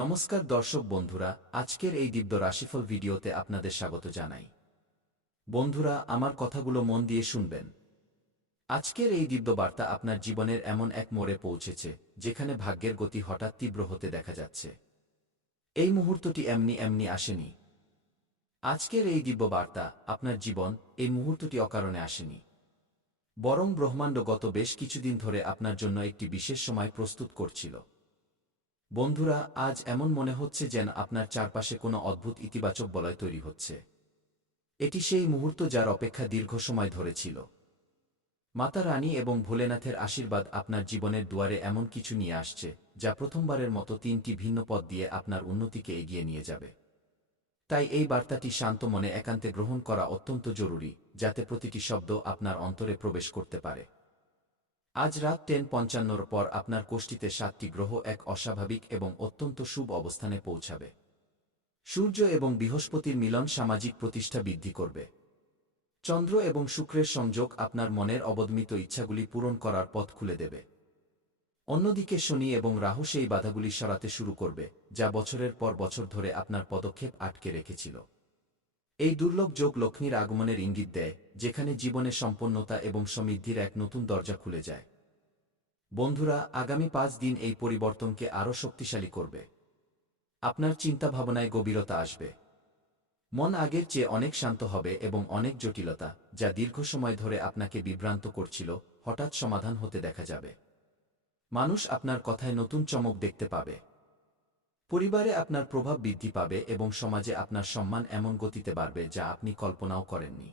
নমস্কার দর্শক বন্ধুরা, আজকের এই দিব্য রাশিফল ভিডিওতে আপনাদের স্বাগত জানাই। বন্ধুরা, আমার কথাগুলো মন দিয়ে শুনবেন। আজকের এই দিব্য বার্তা আপনার জীবনের এমন এক মোড়ে পৌঁছেছে যেখানে ভাগ্যের গতি হঠাৎ তীব্র হতে দেখা যাচ্ছে। এই মুহূর্তটি এমনি এমনি আসেনি। আজকের এই দিব্য বার্তা আপনার জীবন এই মুহূর্তটি অকারণে আসেনি, বরং ব্রহ্মাণ্ড গত বেশ কিছুদিন ধরে আপনার জন্য একটি বিশেষ সময় প্রস্তুত করছিল। বন্ধুরা, আজ এমন মনে হচ্ছে যেন আপনার চারপাশে কোনো অদ্ভুত ইতিবাচক বলয় তৈরি হচ্ছে। এটি সেই মুহূর্ত যার অপেক্ষা দীর্ঘ সময় ধরে ছিল। মাতা রানী এবং ভোলেনাথের আশীর্বাদ আপনার জীবনের দুয়ারে এমন কিছু নিয়ে আসছে যা প্রথমবারের মতো তিনটি ভিন্ন পথ দিয়ে আপনার উন্নতিকে এগিয়ে নিয়ে যাবে। তাই এই বার্তাটি শান্ত মনে একান্তে গ্রহণ করা অত্যন্ত জরুরি, যাতে প্রতিটি শব্দ আপনার অন্তরে প্রবেশ করতে পারে। আজ রাত 10:55 পর আপনার কোষ্ঠীতে 7টি গ্রহ এক অস্বাভাবিক এবং অত্যন্ত শুভ অবস্থানে পৌঁছাবে। সূর্য এবং বৃহস্পতির মিলন সামাজিক প্রতিষ্ঠা বৃদ্ধি করবে। চন্দ্র এবং শুক্রের সংযোগ আপনার মনের অবদমিত ইচ্ছাগুলি পূরণ করার পথ খুলে দেবে। অন্যদিকে শনি এবং রাহু সেই বাধাগুলি সরাতে শুরু করবে যা বছরের পর বছর ধরে আপনার পদক্ষেপ আটকে রেখেছিল। এই দুর্লভ যোগ লক্ষ্মীর আগমনের ইঙ্গিত দেয়, যেখানে জীবনে সম্পন্নতা এবং সমৃদ্ধির এক নতুন দরজা খুলে যায়। বন্ধুরা, আগামী 5 দিন এই পরিবর্তনকে আরও শক্তিশালী করবে। আপনার চিন্তাভাবনায় গভীরতা আসবে। মন আগের চেয়ে অনেক শান্ত হবে এবং অনেক জটিলতা, যা দীর্ঘ সময় ধরে আপনাকে বিভ্রান্ত করছিল, হঠাৎ সমাধান হতে দেখা যাবে। মানুষ আপনার কথায় নতুন চমক দেখতে পাবে। পরিবারে আপনার প্রভাব বৃদ্ধি পাবে এবং সমাজে আপনার সম্মান এমন গতিতে বাড়বে যা আপনি কল্পনাও করেননি।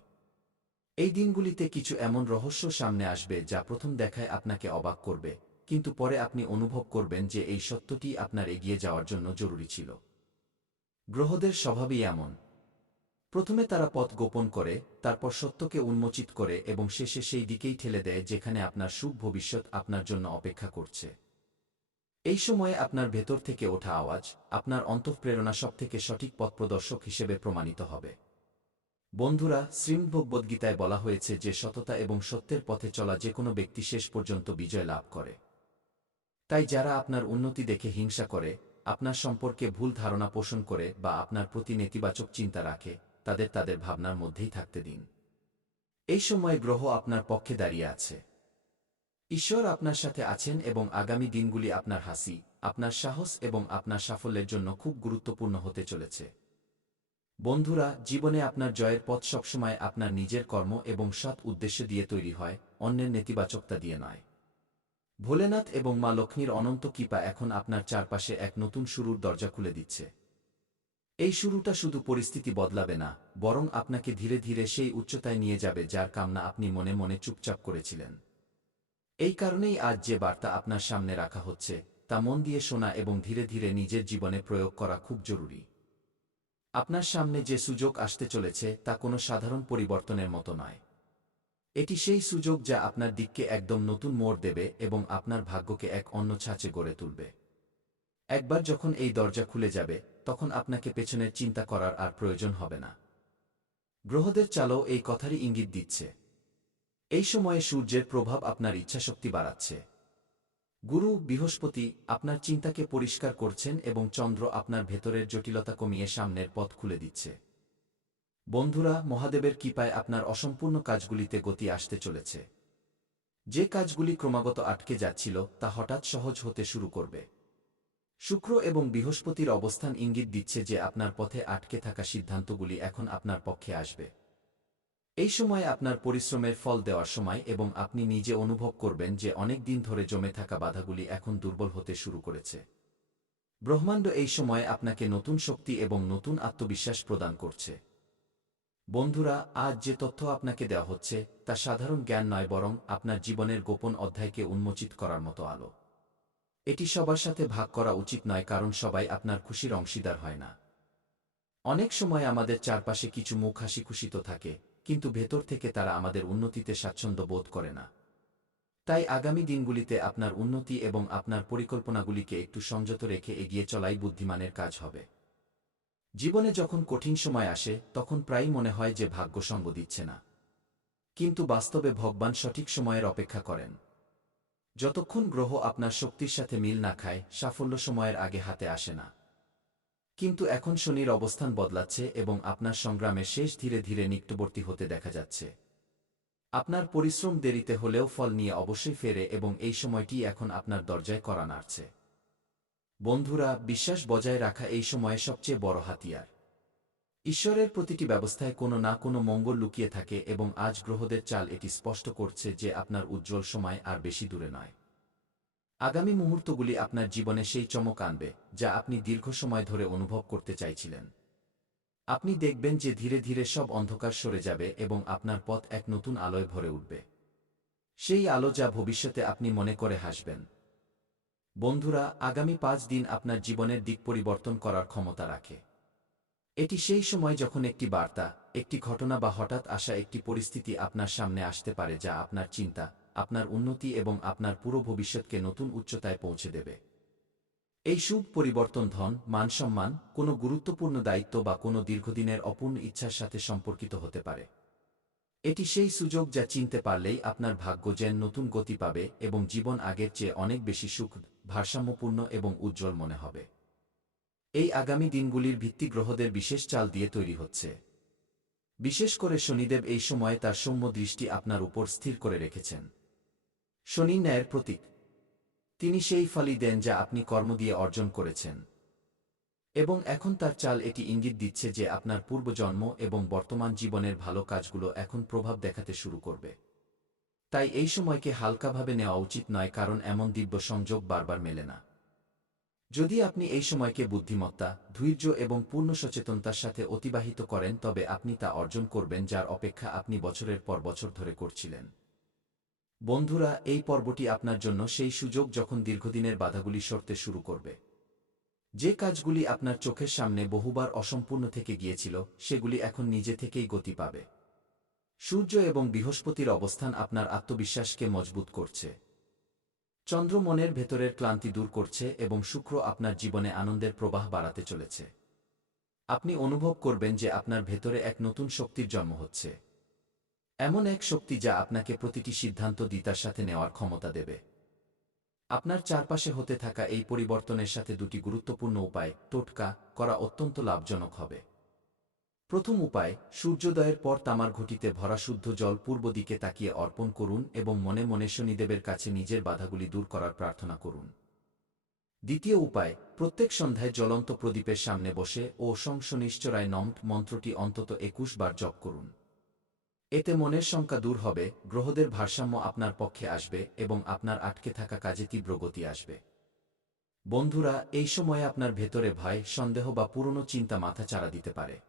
এই দিনগুলিতে কিছু এমন রহস্য সামনে আসবে যা প্রথম দেখায় আপনাকে অবাক করবে, কিন্তু পরে আপনি অনুভব করবেন যে এই সত্যটি আপনার এগিয়ে যাওয়ার জন্য জরুরি ছিল। গ্রহদের স্বভাবই এমন। প্রথমে তারা পথ গোপন করে, তারপর সত্যকে উন্মোচিত করে এবং শেষে সেই দিকেই ঠেলে দেয় যেখানে আপনার শুভ ভবিষ্যৎ আপনার জন্য অপেক্ষা করছে। এই সময়ে আপনার ভেতর থেকে ওঠা আওয়াজ, আপনার অন্তঃপ্রেরণা সবথেকে সঠিক পথপ্রদর্শক হিসেবে প্রমাণিত হবে। বন্ধুরা, শ্রীমদ্ভগবদ্গীতায় বলা হয়েছে যে সততা এবং সত্যের পথে চলা যে কোনো ব্যক্তি শেষ পর্যন্ত বিজয় লাভ করে। তাই যারা আপনার উন্নতি দেখে হিংসা করে, আপনার সম্পর্কে ভুল ধারণা পোষণ করে বা আপনার প্রতি নেতিবাচক চিন্তা রাখে, তাদের ভাবনার মধ্যেই থাকতে দিন। এই সময়ে গ্রহ আপনার পক্ষে দাঁড়িয়ে আছে। ঈশ্বর আপনার সাথে আছেন এবং আগামী দিনগুলি আপনার হাসি, আপনার সাহস এবং আপনার সাফল্যের জন্য খুব গুরুত্বপূর্ণ হতে চলেছে। বন্ধুরা, জীবনে আপনার জয়ের পথ সবসময় আপনার নিজের কর্ম এবং সৎ উদ্দেশ্য দিয়ে তৈরি হয়, অন্যের নেতিবাচকতা দিয়ে নয়। ভোলেনাথ এবং মা লক্ষ্মীর অনন্ত কৃপা এখন আপনার চারপাশে এক নতুন শুরুর দরজা খুলে দিচ্ছে। এই শুরুটা শুধু পরিস্থিতি বদলাবে না, বরং আপনাকে ধীরে ধীরে সেই উচ্চতায় নিয়ে যাবে যার কামনা আপনি মনে মনে চুপচাপ করেছিলেন। এই কারণেই আজ যে বার্তা আপনার সামনে রাখা হচ্ছে তা মন দিয়ে শোনা এবং ধীরে ধীরে নিজের জীবনে প্রয়োগ করা খুব জরুরি। আপনার সামনে যে সুযোগ আসতে চলেছে তা কোনো সাধারণ পরিবর্তনের মতো নয়। এটি সেই সুযোগ যা আপনার দিককে একদম নতুন মোড় দেবে এবং আপনার ভাগ্যকে এক অন্য ছাঁচে গড়ে তুলবে। একবার যখন এই দরজা খুলে যাবে, তখন আপনাকে পেছনের চিন্তা করার আর প্রয়োজন হবে না। গ্রহদের চালও এই কথারই ইঙ্গিত দিচ্ছে। এই সময়ে সূর্যের প্রভাব আপনার ইচ্ছাশক্তি বাড়াচ্ছে। গুরু, বৃহস্পতি আপনার চিন্তাকে পরিষ্কার করছেন এবং চন্দ্র আপনার ভেতরের জটিলতা কমিয়ে সামনের পথ খুলে দিচ্ছে। বন্ধুরা, মহাদেবের কৃপায় আপনার অসম্পূর্ণ কাজগুলিতে গতি আসতে চলেছে। যে কাজগুলি ক্রমাগত আটকে যাচ্ছিল তা হঠাৎ সহজ হতে শুরু করবে। শুক্র এবং বৃহস্পতির অবস্থান ইঙ্গিত দিচ্ছে যে আপনার পথে আটকে থাকা সিদ্ধান্তগুলি এখন আপনার পক্ষে আসবে। এই সময় আপনার পরিশ্রমের ফল দেওয়ার সময় এবং আপনি নিজে অনুভব করবেন যে অনেক দিন ধরে জমে থাকা বাধাগুলি এখন দুর্বল হতে শুরু করেছে। ব্রহ্মাণ্ড এই সময়ে আপনাকে নতুন শক্তি এবং নতুন আত্মবিশ্বাস প্রদান করছে। বন্ধুরা, আজ যে তথ্য আপনাকে দেওয়া হচ্ছে তা সাধারণ জ্ঞান নয়, বরং আপনার জীবনের গোপন অধ্যায়কে উন্মোচিত করার মতো আলো। এটি সবার সাথে ভাগ করা উচিত নয়, কারণ সবাই আপনার খুশির অংশীদার হয় না। অনেক সময় আমাদের চারপাশে কিছু মুখ হাসি খুশিত থাকে, কিন্তু ভেতর থেকে তারা আমাদের উন্নতিতে স্বাচ্ছন্দ্য বোধ করে না। তাই আগামী দিনগুলিতে আপনার উন্নতি এবং আপনার পরিকল্পনাগুলিকে একটু সংযত রেখে এগিয়ে চলাই বুদ্ধিমানের কাজ হবে। জীবনে যখন কঠিন সময় আসে তখন প্রায়ই মনে হয় যে ভাগ্য সঙ্গ দিচ্ছে না, কিন্তু বাস্তবে ভগবান সঠিক সময়ের অপেক্ষা করেন। যতক্ষণ গ্রহ আপনার শক্তির সাথে মিল না খায়, সাফল্য সময়ের আগে হাতে আসে না। কিন্তু এখন শনির অবস্থান বদলাচ্ছে এবং আপনার সংগ্রামের শেষ ধীরে ধীরে নিকটবর্তী হতে দেখা যাচ্ছে। আপনার পরিশ্রম দেরিতে হলেও ফল নিয়ে অবশ্যই ফেরে এবং এই সময়টি এখন আপনার দরজায় কড়া নাড়ছে। বন্ধুরা, বিশ্বাস বজায় রাখা এই সময়ে সবচেয়ে বড় হাতিয়ার। ঈশ্বরের প্রতিটি ব্যবস্থায় কোনো না কোনো মঙ্গল লুকিয়ে থাকে এবং আজ গ্রহদের চাল এটি স্পষ্ট করছে যে আপনার উজ্জ্বল সময় আর বেশি দূরে নয়। আগামী মুহূর্তগুলি আপনার জীবনে সেই চমক আনবে যা আপনি দীর্ঘ সময় ধরে অনুভব করতে চাইছিলেন। আপনি দেখবেন যে ধীরে ধীরে সব অন্ধকার সরে যাবে এবং আপনার পথ এক নতুন আলোয় ভরে উঠবে। সেই আলো যা ভবিষ্যতে আপনি মনে করে হাসবেন। বন্ধুরা, আগামী 5 দিন আপনার জীবনের দিক পরিবর্তন করার ক্ষমতা রাখে। এটি সেই সময় যখন একটি বার্তা, একটি ঘটনা বা হঠাৎ আসা একটি পরিস্থিতি আপনার সামনে আসতে পারে যা আপনার চিন্তা, আপনার উন্নতি এবং আপনার পুরো ভবিষ্যৎকে নতুন উচ্চতায় পৌঁছে দেবে। এই শুভ পরিবর্তন ধন, মান-সম্মান, কোনো গুরুত্বপূর্ণ দায়িত্ব বা কোনো দীর্ঘদিনের অপূর্ণ ইচ্ছার সাথে সম্পর্কিত হতে পারে। এটি সেই সুযোগ যা চিনতে পারলেই আপনার ভাগ্য যেন নতুন গতি পাবে এবং জীবন আগের চেয়ে অনেক বেশি সুখ, ভারসাম্যপূর্ণ এবং উজ্জ্বল মনে হবে। এই আগামী দিনগুলির ভিত্তি গ্রহদের বিশেষ চাল দিয়ে তৈরি হচ্ছে। বিশেষ করে শনিদেব এই সময়ে তার সৌম্য দৃষ্টি আপনার উপর স্থির করে রেখেছেন। শনি ন্যায়ের প্রতীক। তিনি সেই ফলই দেন যা আপনি কর্ম দিয়ে অর্জন করেছেন। এবং এখন তার চাল এটি ইঙ্গিত দিচ্ছে যে আপনার পূর্বজন্ম এবং বর্তমান জীবনের ভালো কাজগুলো এখন প্রভাব দেখাতে শুরু করবে। তাই এই সময়কে হালকাভাবে নেওয়া উচিত নয়, কারণ এমন দিব্য সংযোগ বারবার মেলে না। যদি আপনি এই সময়কে বুদ্ধিমত্তা, ধৈর্য এবং পূর্ণ সচেতনতার সাথে অতিবাহিত করেন তবে আপনি তা অর্জন করবেন যার অপেক্ষা আপনি বছরের পর বছর ধরে করছিলেন। বন্ধুরা, এই পর্বটি আপনার জন্য সেই সুযোগ যখন দীর্ঘদিনের বাধাগুলি সরতে শুরু করবে। যে কাজগুলি আপনার চোখের সামনে বহুবার অসম্পূর্ণ থেকে গিয়েছিল সেগুলি এখন নিজে থেকেই গতি পাবে। সূর্য এবং বৃহস্পতির অবস্থান আপনার আত্মবিশ্বাসকে মজবুত করছে। চন্দ্র মনের ভেতরের ক্লান্তি দূর করছে এবং শুক্র আপনার জীবনে আনন্দের প্রবাহ বাড়াতে চলেছে। আপনি অনুভব করবেন যে আপনার ভেতরে এক নতুন শক্তির জন্ম হচ্ছে। এমন এক শক্তি যা আপনাকে প্রতিটি সিদ্ধান্ত দ্বিতার সাথে নেওয়ার ক্ষমতা দেবে। আপনার চারপাশে হতে থাকা এই পরিবর্তনের সাথে দুটি গুরুত্বপূর্ণ উপায় টোটকা করা অত্যন্ত লাভজনক হবে। প্রথম উপায়, সূর্যোদয়ের পর তামার ঘটিতে ভরা শুদ্ধ জল পূর্ব দিকে তাকিয়ে অর্পণ করুন এবং মনে মনে শনিদেবের কাছে নিজের বাধাগুলি দূর করার প্রার্থনা করুন। দ্বিতীয় উপায়, প্রত্যেক সন্ধ্যায় জ্বলন্ত প্রদীপের সামনে বসে ও শং শনিশ্চরায় নম মন্ত্রটি অন্তত 21 বার জপ করুন। এতে মনের শঙ্কা দূর হবে, গ্রহদের ভারসাম্য আপনার পক্ষে আসবে এবং আপনার আটকে থাকা কাজে তীব্র গতি আসবে। বন্ধুরা, এই সময়ে আপনার ভেতরে ভয়, সন্দেহ বা পুরনো চিন্তা মাথাচাড়া দিতে পারে।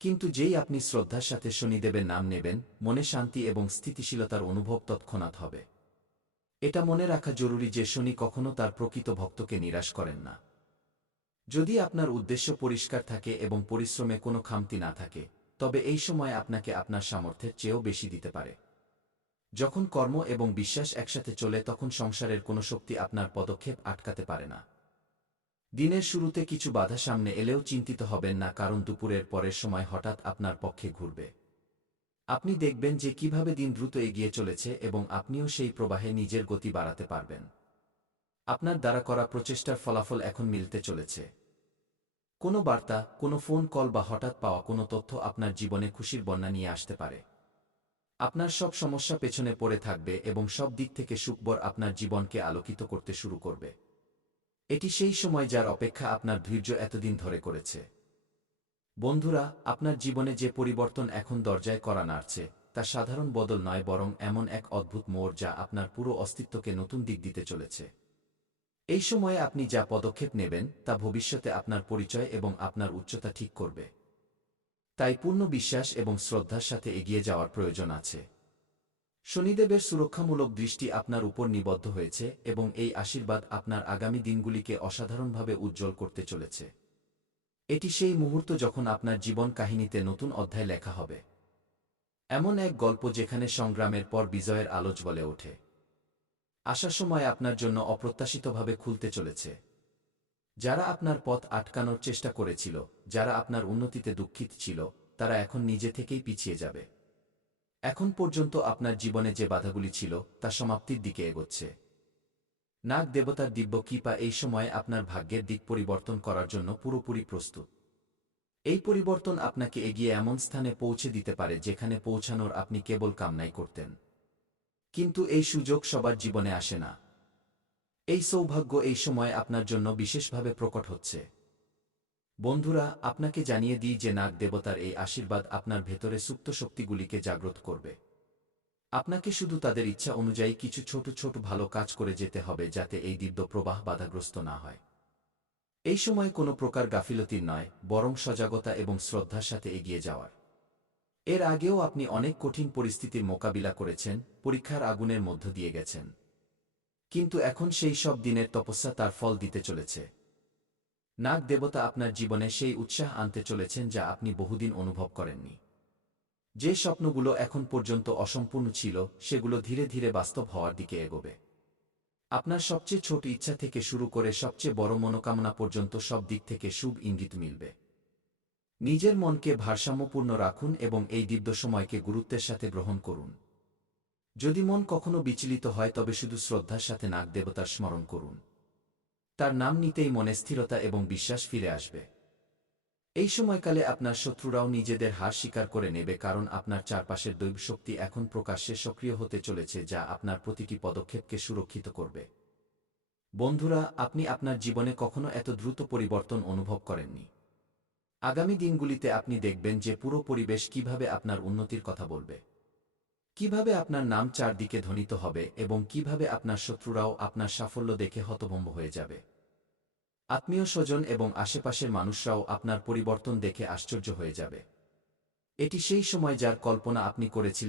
কিন্তু যেই আপনি শ্রদ্ধার সাথে শনিদেবের নাম নেবেন, মনে শান্তি এবং স্থিতিশীলতার অনুভব তৎক্ষণাৎ হবে। এটা মনে রাখা জরুরি যে শনি কখনো তার প্রকৃত ভক্তকে নিরাশ করেন না। যদি আপনার উদ্দেশ্য পরিষ্কার থাকে এবং পরিশ্রমে কোনো খামতি না থাকে, তবে এই সময় আপনাকে আপনার সামর্থ্যের চেয়েও বেশি দিতে পারে। যখন কর্ম এবং বিশ্বাস একসাথে চলে তখন সংসারের কোনো শক্তি আপনার পদক্ষেপ আটকাতে পারে না। দিনের শুরুতে কিছু বাধা সামনে এলেও চিন্তিত হবেন না, কারণ দুপুরের পরের সময় হঠাৎ আপনার পক্ষে ঘুরবে। আপনি দেখবেন যে কিভাবে দিন দ্রুত এগিয়ে চলেছে এবং আপনিও সেই প্রবাহে নিজের গতি বাড়াতে পারবেন। আপনার দ্বারা করা প্রচেষ্টার ফলাফল এখন মিলতে চলেছে। কোনো বার্তা, কোনো ফোন কল বা হঠাৎ পাওয়া কোনো তথ্য আপনার জীবনে খুশির বন্যা নিয়ে আসতে পারে। আপনার সব সমস্যা পেছনে পড়ে থাকবে এবং সব দিক থেকে সুখবর আপনার জীবনকে আলোকিত করতে শুরু করবে। এটি সেই সময় যার অপেক্ষা আপনার ধৈর্য এতদিন ধরে করেছে। বন্ধুরা, আপনার জীবনে যে পরিবর্তন এখন দরজায় কড়া নাড়ছে তা সাধারণ বদল নয়, বরং এমন এক অদ্ভুত মোড় যা আপনার পুরো অস্তিত্বকে নতুন দিক দিতে চলেছে। এই সময়ে আপনি যা পদক্ষেপ নেবেন তা ভবিষ্যতে আপনার পরিচয় এবং আপনার উচ্চতা ঠিক করবে। তাই পূর্ণ বিশ্বাস এবং শ্রদ্ধার সাথে এগিয়ে যাওয়ার প্রয়োজন আছে। শনিদেবের সুরক্ষামূলক দৃষ্টি আপনার উপর নিবদ্ধ হয়েছে এবং এই আশীর্বাদ আপনার আগামী দিনগুলিকে অসাধারণভাবে উজ্জ্বল করতে চলেছে। এটি সেই মুহূর্ত যখন আপনার জীবন কাহিনীতে নতুন অধ্যায় লেখা হবে। এমন এক গল্প যেখানে সংগ্রামের পর বিজয়ের আলো জ্বলে ওঠে। আসার সময় আপনার জন্য অপ্রত্যাশিতভাবে খুলতে চলেছে। যারা আপনার পথ আটকানোর চেষ্টা করেছিল, যারা আপনার উন্নতিতে দুঃখিত ছিল, তারা এখন নিজে থেকেই পিছিয়ে যাবে। এখন পর্যন্ত আপনার জীবনে যে বাধাগুলি ছিল তা সমাপ্তির দিকে এগোচ্ছে। নাগ দেবতার দিব্য কৃপা এই সময়ে আপনার ভাগ্যের দিক পরিবর্তন করার জন্য পুরোপুরি প্রস্তুত। এই পরিবর্তন আপনাকে এগিয়ে এমন স্থানে পৌঁছে দিতে পারে যেখানে পৌঁছানোর আপনি কেবল কামনাই করতেন। কিন্তু এই সুযোগ সবার জীবনে আসে না। এই সৌভাগ্য এই সময় আপনার জন্য বিশেষভাবে প্রকট হচ্ছে। বন্ধুরা, আপনাকে জানিয়ে দিই যে নাগ দেবতার এই আশীর্বাদ আপনার ভেতরে সুপ্ত শক্তিগুলিকে জাগ্রত করবে। আপনাকে শুধু তাদের ইচ্ছা অনুযায়ী কিছু ছোট ছোট ভালো কাজ করে যেতে হবে যাতে এই দিব্য প্রবাহ বাধাগ্রস্ত না হয়। এই সময় কোনো প্রকার গাফিলতির নয়, বরং সজাগতা এবং শ্রদ্ধার সাথে এগিয়ে যাওয়ার। এর আগেও আপনি অনেক কঠিন পরিস্থিতির মোকাবিলা করেছেন, পরীক্ষার আগুনের মধ্য দিয়ে গেছেন। কিন্তু এখন সেই সব দিনের তপস্যা তার ফল দিতে চলেছে। নাগ দেবতা আপনার জীবনে সেই উৎসাহ আনতে চলেছেন যা আপনি বহুদিন অনুভব করেননি। যে স্বপ্নগুলো এখন পর্যন্ত অসম্পূর্ণ ছিল সেগুলো ধীরে ধীরে বাস্তব হওয়ার দিকে এগোবে। আপনার সবচেয়ে ছোট ইচ্ছা থেকে শুরু করে সবচেয়ে বড় মনোকামনা পর্যন্ত সব দিক থেকে শুভ ইঙ্গিত মিলবে। নিজের মনকে ভারসাম্যপূর্ণ রাখুন এবং এই দিব্য সময়কে গুরুত্বের সাথে গ্রহণ করুন। যদি মন কখনো বিচলিত হয় তবে শুধু শ্রদ্ধার সাথে নাগ দেবতার স্মরণ করুন। তার নাম নিতেই মনে স্থিরতা এবং বিশ্বাস ফিরে আসবে। এই সময়কালে আপনার শত্রুরাও নিজেদের হার স্বীকার করে নেবে, কারণ আপনার চারপাশের দৈব শক্তি এখন প্রকাশ্যে সক্রিয় হতে চলেছে যা আপনার প্রতিটি পদক্ষেপকে সুরক্ষিত করবে। বন্ধুরা, আপনি আপনার জীবনে কখনো এত দ্রুত পরিবর্তন অনুভব করেননি। আগামী দিনগুলিতে আপনি দেখবেন যে পুরো পরিবেশ কিভাবে আপনার উন্নতির কথা বলবে, কিভাবে আপনার নাম চারদিকে ধ্বনিত হবে এবং কিভাবে আপনার শত্রুরাও আপনার সাফল্য দেখে হতভম্ব হয়ে যাবে। আত্মীয় স্বজন এবং আশেপাশের মানুষরাও আপনার পরিবর্তন দেখে আশ্চর্য হয়ে যাবে। এটি সেই সময় যার কল্পনা আপনি করেছিলেন